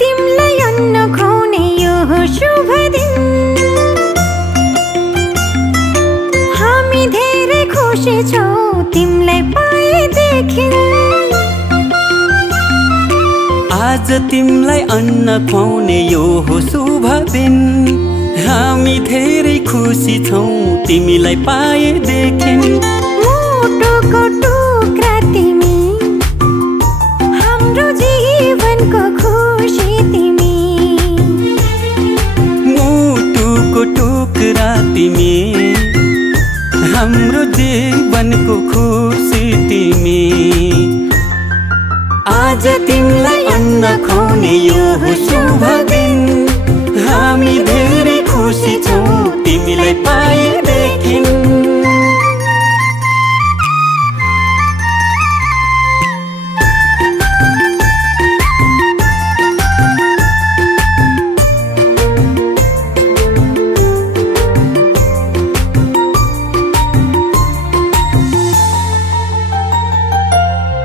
तिमलाई अन्न खुवाउने यो शुभ दिन हामी धेरै खुसी छौँ तिमलाई पाएदेखि आज तिमलाई अन्न खुवाउने यो हो शुभ दिन हामी धेरै खुसी छौँ तिमीलाई पाएदेखि मुटुको टुक्रा तिमी हाम्रो जीवनको खुसी तिमी मुटुको टुक्रा तिमी हाम्रो जीवनको खुसी तिमी आज तिमीलाई अन्न खुवाउने यो हो शुभ दिन हामी धेरै खुसी छौँ तिमीलाई पाएदेखि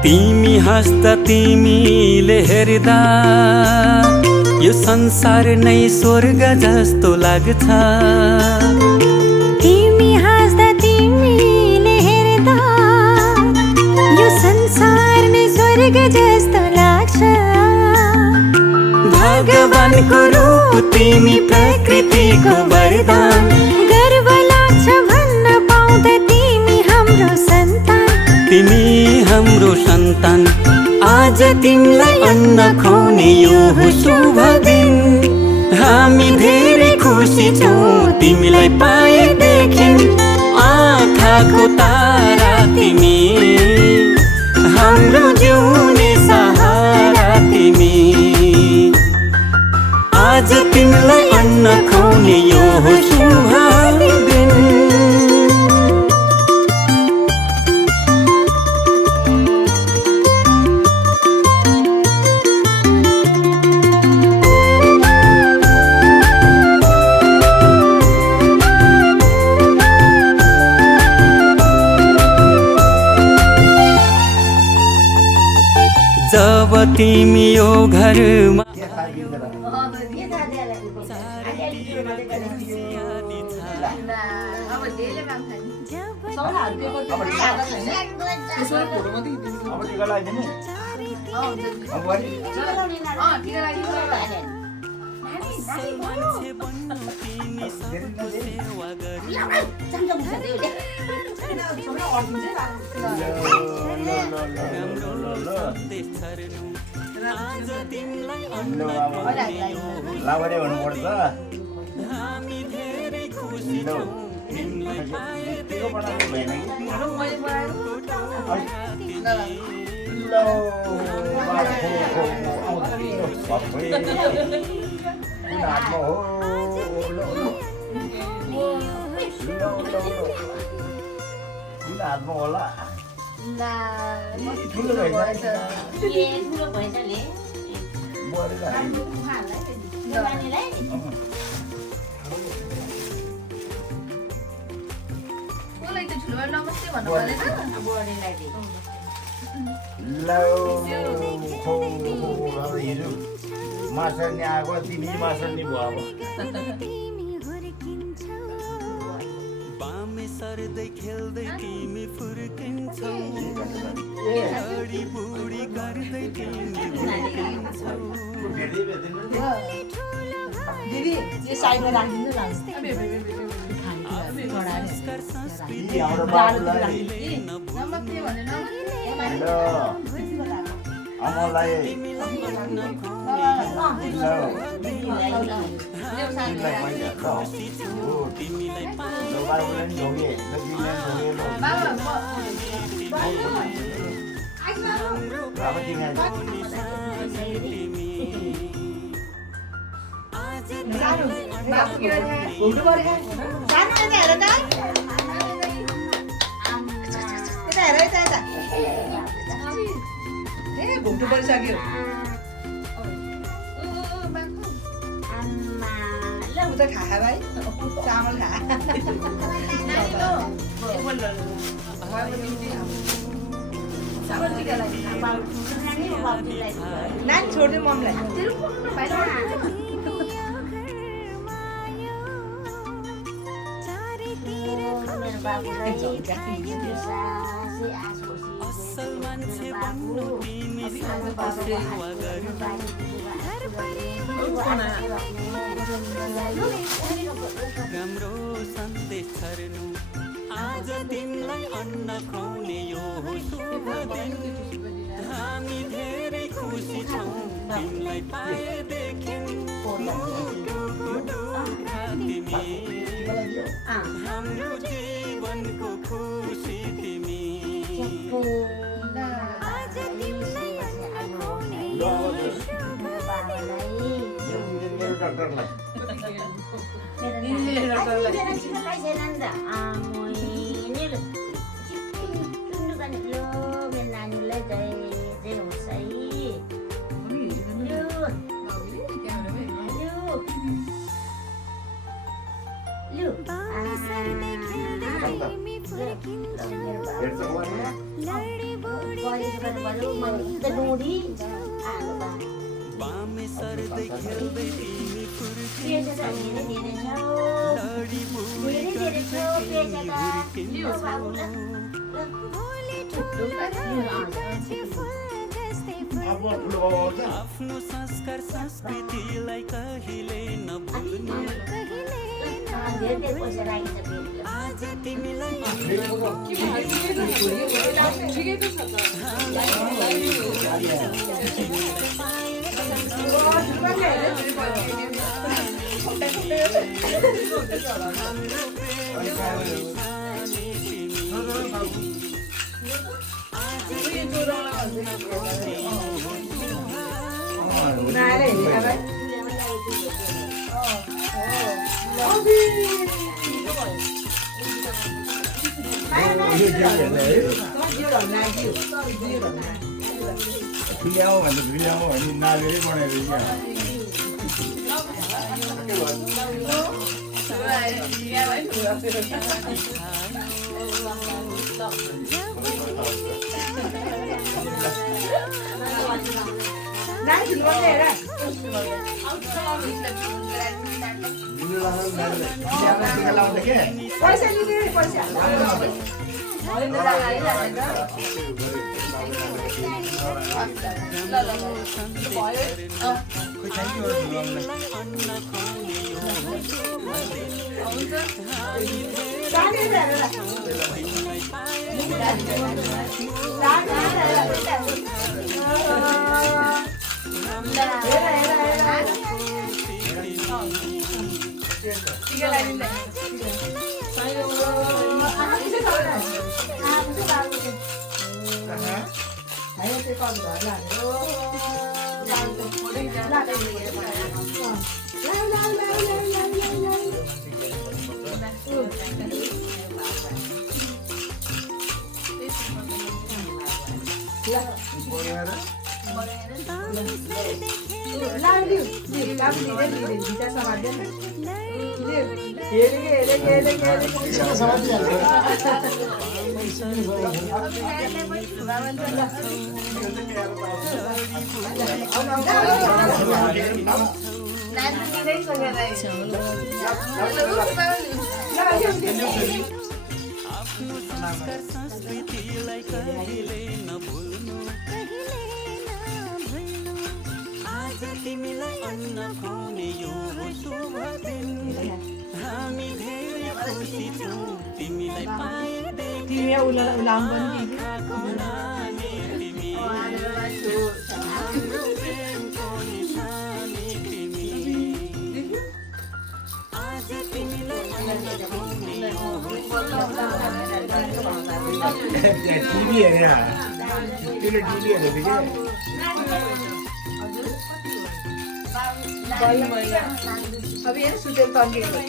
तिमी हाँस्दा तिमीले हेर्दा यो संसार नै स्वर्ग जस्तो लाग्छ तिमी हाँस्दा तिमीले हेर्दा यो संसार नै स्वर्ग जस्तो लाग्छ भगवानको रूप तिमी प्रकृतिको वरदान गर्व लाग्छ भन्न पाउँदा तिमी हाम्रो सन्तान तिमी हाम्रो सन्तान आज तिमीलाई अन्न खुवाउने यो हो शुभ दिन हामी धेरै खुसी छौँ तिमीलाई पाएदेखि आँखाको तारा तिमी हाम्रो जिउने सहारा तिमी आज तिमीलाई अन्न खुवाउने यो हो शुभ दिन जब तिमी यो घरमा लावरे भन्नुपर्छ हामी धेरै खुसी छौँ हातमा होला ठुलो भैँचाले नमस्ते भन्नु पर्दैन हिजो मासर्नी आएको तिमी मासर्नी भयो अब बामे सर्दै खेल्दै तिमी फुर्किन्छौ बुढी बुढी गर्दै तिमी फुर्किन्छौ दिदी यो साइडमा राखिदिनु नमस्ते भनेर अमललाई घुम्टु परिसक्यो ऊ त खा भाइ चामल खा नानी छोड्दै मम्मीलाई असल मान्छे बन्नु तिमी सबको सेवा गर्नु राम्रो सन्देश छर्नु आज तिमीलाई अन्न खुवाउने यो शुभ दिन हामी धेरै खुसी छौँ तिमीलाई पाएदेखि तिमी हाम्रो जीवनको खुसी तिमी बामे सर्दै खेल्दै तिमी फुर्किन्छौ लडी बुढी आफ्नो संस्कार संस्कृतिलाई कहिले नभुल्नु आज तिमीलाई फिल्याऊ भन्दा फिल्याऊ भने नागेरै बनाएर पैसा लिने पैसा संस्कृतिलाई कहिले नभुल्नु आज तिमीलाई अन्न खुवाउने यो शुभ दिन हामी धेरै खुसी छौँ तिमीलाई पाएदेखि तिमी उलाम पनि तिमी टिभी हेरेर त्यसले टिभी हेरेको थियो अब यहाँ सुतेर तन्किएको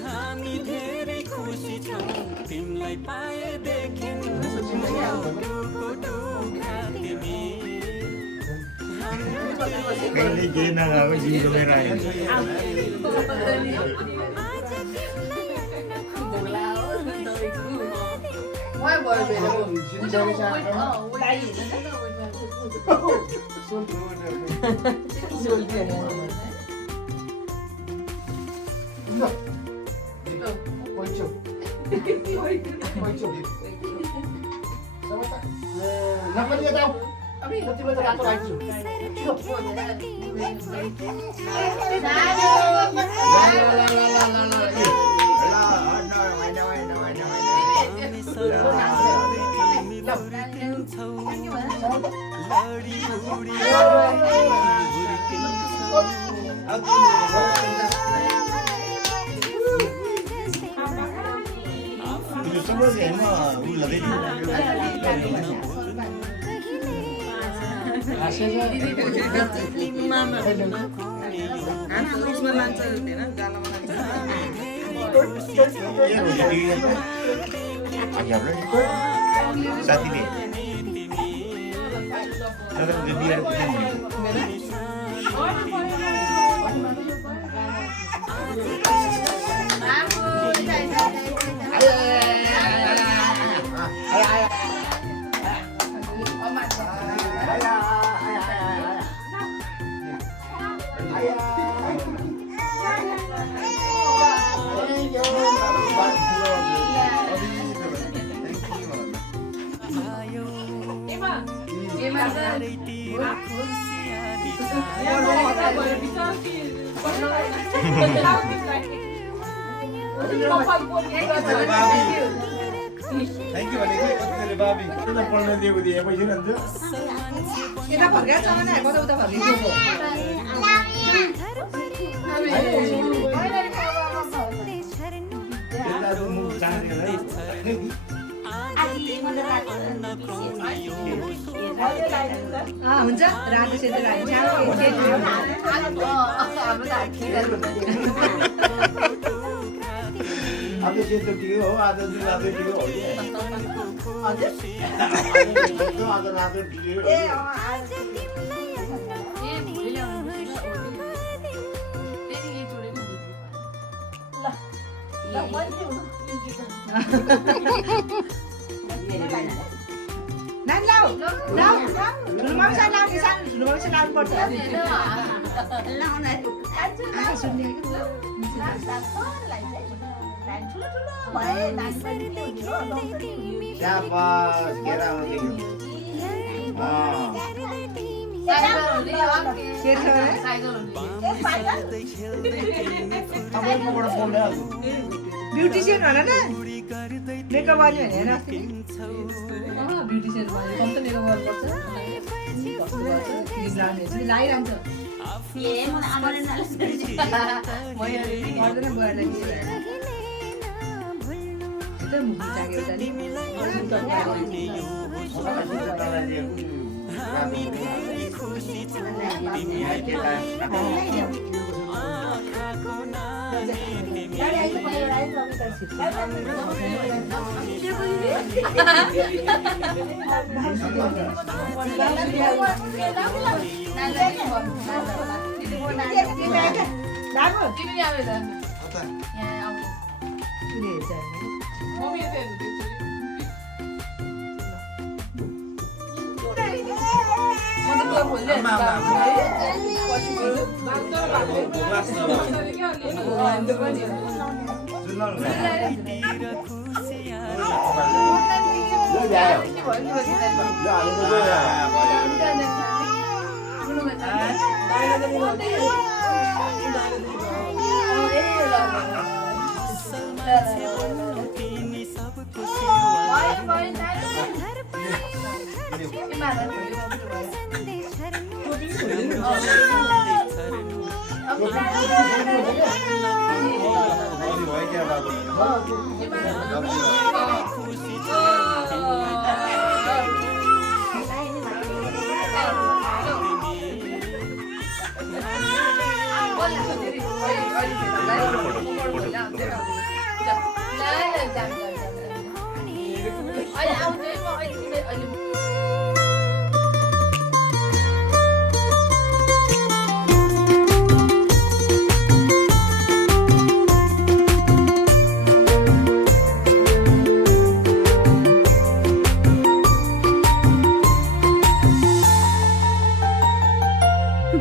हामी धेरै खुसी छौँ तिमीलाई पाएदेखि कहिले केही नगएको जिन्दो मेरो आयो साथीले थ्याङ्क यू भनेको कतिले बाबी किन पढ्न दिएको दिए पैसा रहन्छ यता फर्केर चलाना है कता उता फर्किएको हुन्छ रातो सेतो आज सेतो टिको हो आज रातो टिको हो आज रातो टिको नानी लाऊ लाऊ ठुलोमामा चाहिँ लाउने सानो ठुलोमामा चाहिँ लाउनु पर्छ शाबाश केरा ब्युटिसियन होला न मेकअप गर्ने भने अस्ति ब्युटिसियन भयो कम त मेकअप गर्नुपर्छ लागिरहन्छ गर्दैन बुवालाई मुखी जाग्यो हामी धेरै खुसी छौँ तिमीलाई आँखाको कुरा बोल्दै आमा, आमा, आमा। पछि बोल्यो बाल्दो बाल्दो अन्त पनि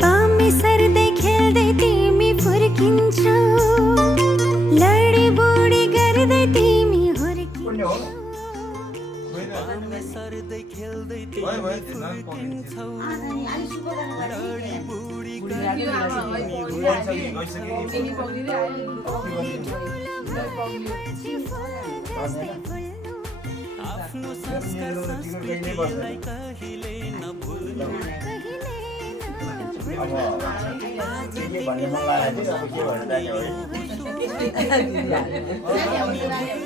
बामी सर्दै खेल्दै तिमी फुर्किन्छौ लडी बुडी गर्दै तिमी हुर्किन्छौ सर्दै खेल्दै फुर्किन्छौ लडी बुढी तिमी पौडिदै आफ्नो संस्कार संस्कृतिलाई कहिले नभुल्नु अब के भन्ने मन लागेको थियो अब के भन्न जाने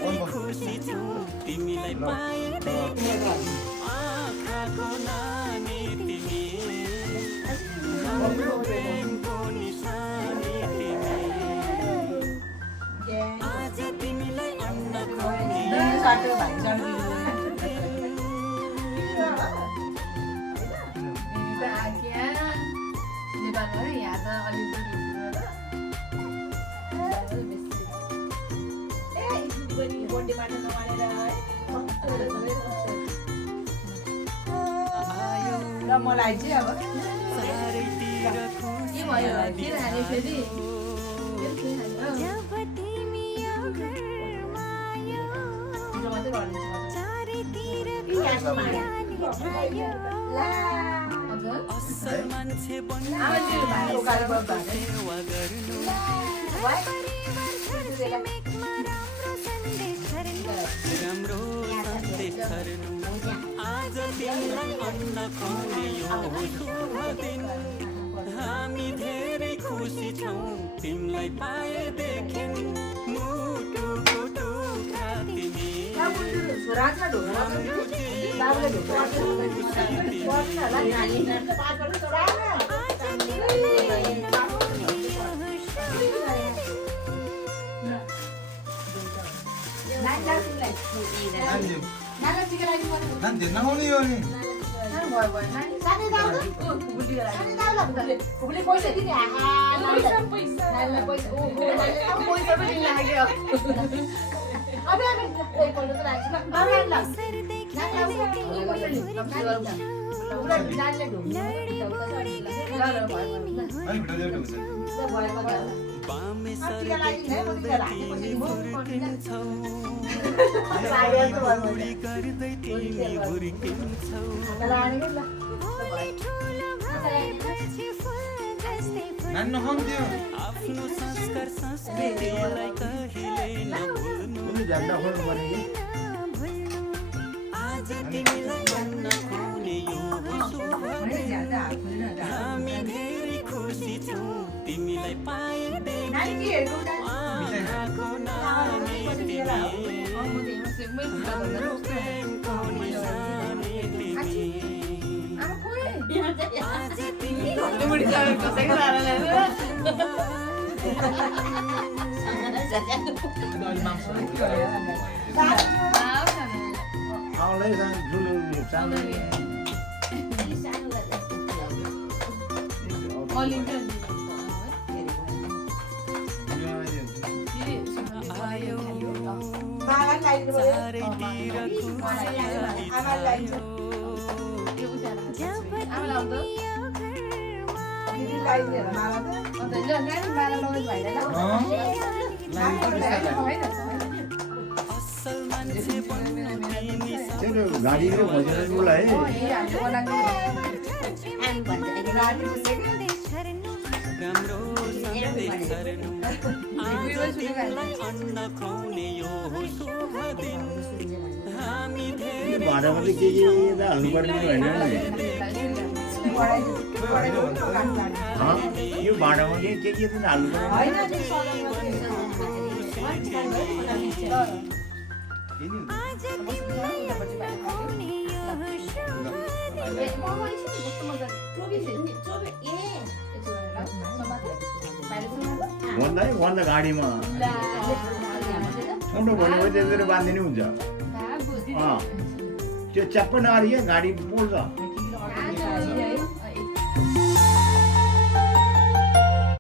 हो खुसी छु तिमीलाई पाएदेखि आँखाको नानी तिमी हाम्रो प्रेमको निशानी तिमी आज तिमीलाई अन्न खुवाउने र मलाई चाहिँ अब चारैतिर खुसी के भयो फेरि हाने फेरि जब तिमी यो घरमा आयो चारैतिर खुसियाली छायो असल मान्छे बन्नु सेवा गर्नु राम्रो सन्देश छर्नु आज तिमीलाई अन्न खुवाउने यो शुभ दिन हामी धेरै खुसी छौँ तिमीलाई पाएदेखि मुटुको टुक्रा तिमी नानी नआउने हो नि बामे सर्दै खेल्दै तिमी फुर्किन्छौ बुढी गर्दै तिमी हुर्किन्छौ नानी नखाउँथ्यो आफ्नो संस्कार संस्कृतिलाई कहिले नभुल्नु झन्डा खोल्नु पर्ने कि आज तिमीलाई अन्न खुवाउने यो शुभ दिन हामी धेरै खुसी छौँ तिमीलाई पाएदेखि आँखाको नानी तिमी हाम्रो प्रेमको निशानी तिमी आज तिमीलाई आउँदै ठुलो सानो चारैतिर खुसियाली छायो जब आमालाई आउँछ यो घरमा दिदी लगाइदिएर माला त अन्त ल नानी माला लगाउनु भएन असल मान्छे बन्नु तिमी त्यो गाडीले बजेर बोला है राम्रो सन्देश छर्नु आज तिमीलाई अन्न खुवाउने यो शुभ दिन हामी धेरै भाँडामा चाहिँ के त हाल्नुपर्ने होइन नि यो भाँडामा के त आज तिमीलाई खुवाउने यो भन्दा गाडीमा छोटो भनेको त्यसरी बाँधिने हुन्छ त्यो च्याप्प नगरी गाडी पोल्छ